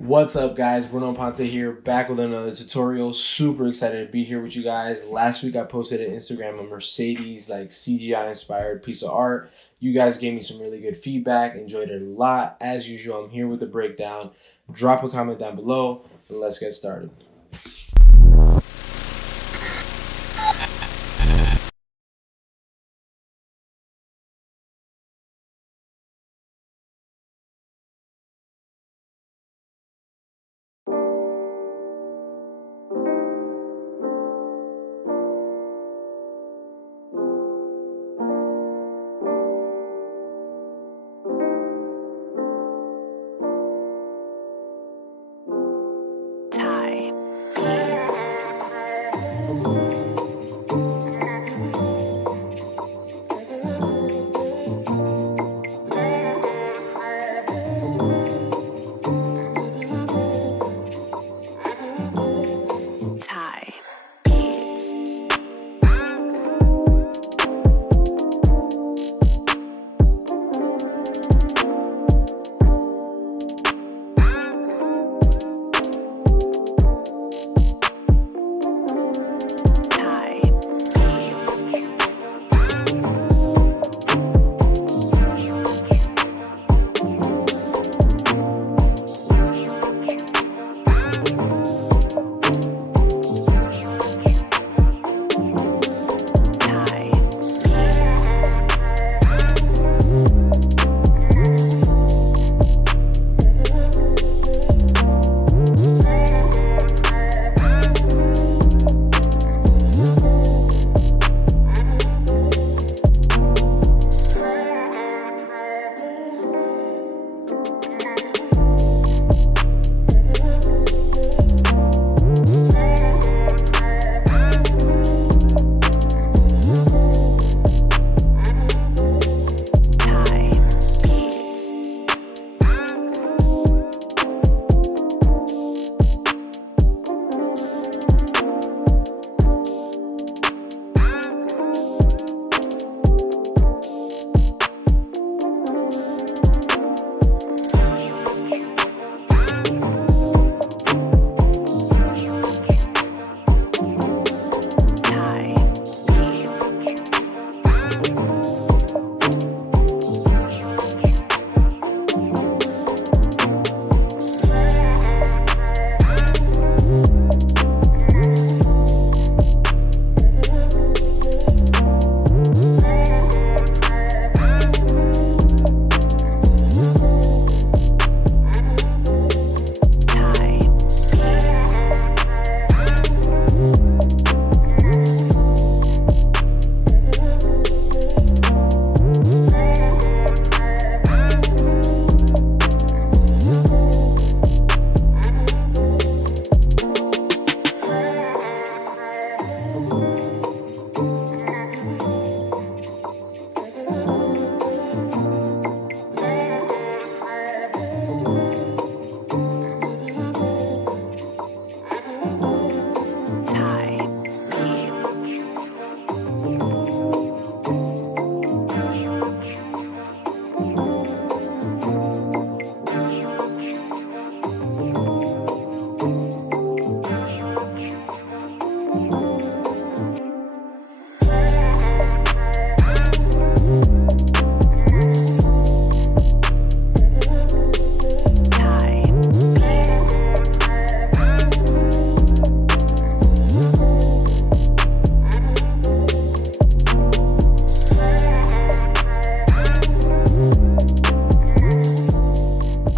What's up, guys? Bruno Aponte here, back with another tutorial. Super excited to be here with you guys. Last week I posted on Instagram a Mercedes CGI inspired piece of art. You guys gave me some really good feedback, enjoyed it a lot. As usual, I'm here with the breakdown. Drop a comment down below and let's get started.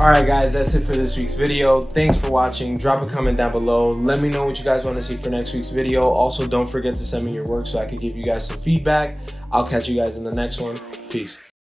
Alright guys, that's it for this week's video. Thanks for watching. Drop a comment down below. Let me know what you guys want to see for next week's video. Also, don't forget to send me your work so I can give you guys some feedback. I'll catch you guys in the next one. Peace.